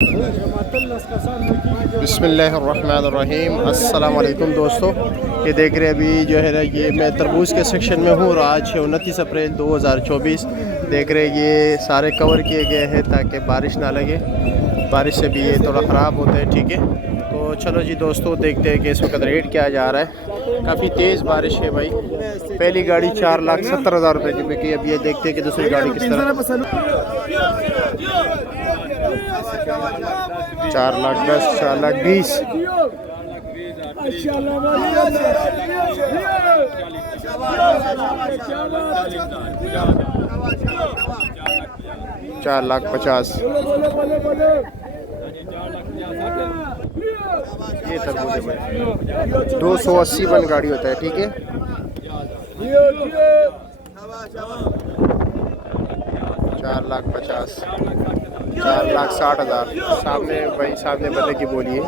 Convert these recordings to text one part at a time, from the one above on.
बिस्मिल्लाहिर्रहमानिर्रहीम। अस्सलाम वालेकुम दोस्तों, ये देख रहे हैं अभी जो है ना, ये मैं तरबूज के सेक्शन में हूँ और आज है 29 अप्रैल 2024। देख रहे हैं ये सारे कवर किए गए हैं ताकि बारिश ना लगे। बारिश से भी ये थोड़ा ख़राब होता है, ठीक है। तो चलो जी दोस्तों, देखते हैं कि इस वक्त रेट क्या जा रहा है। काफ़ी तेज़ बारिश है भाई। पहली गाड़ी 4,70,000 रुपये की बिकी। अब ये देखते हैं कि दूसरी गाड़ी किस तरह। 4,10,000, 4,20,000। 4,50,000। ये तरबूज है भाई, 280 बन गाड़ी होता है, ठीक है। 4,50,000, 4,60,000। सामने भाई, सामने बंदे की बोलिए।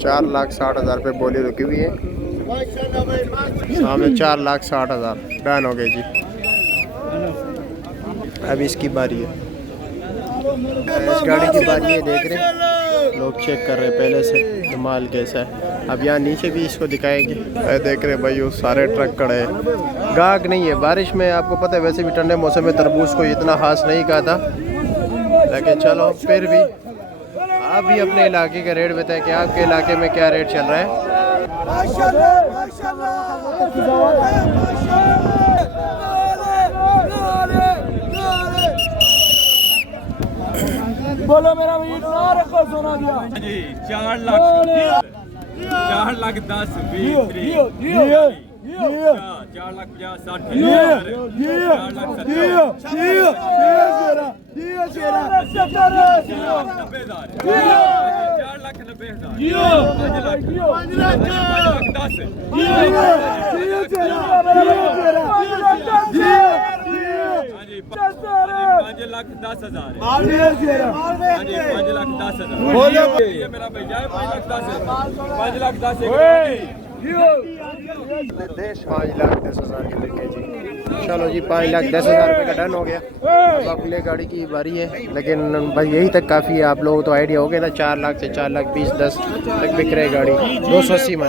4,60,000 रुपये बोली रुकी हुई है। सामने 4,60,000 डन हो गए जी। अब इसकी बारी है, इस गाड़ी की बारी है। देख रहे हैं लोग चेक कर रहे हैं पहले से माल कैसा है। अब यहाँ नीचे भी इसको दिखाएंगे। देख रहे भाई वो सारे ट्रक खड़े हैं। गाहक नहीं है बारिश में, आपको पता है। वैसे भी ठंडे मौसम में तरबूज को इतना खास नहीं कहा था, लेकिन चलो फिर भी आप भी अपने इलाके का रेट बताएं कि आपके इलाके में क्या रेट चल रहा है। बोलो मेरा वीर नारे को सुना दिया जी। 4,10,20 5,10,000 के लगे जी। चलो जी 5,10,000 रुपये का डन हो गया। अब अगले गाड़ी की बारी है, लेकिन भाई यही तक काफ़ी है। आप लोगों को तो आइडिया हो गया ना, 4 लाख से 4,20,10 तक बिक रही गाड़ी। 280 मन।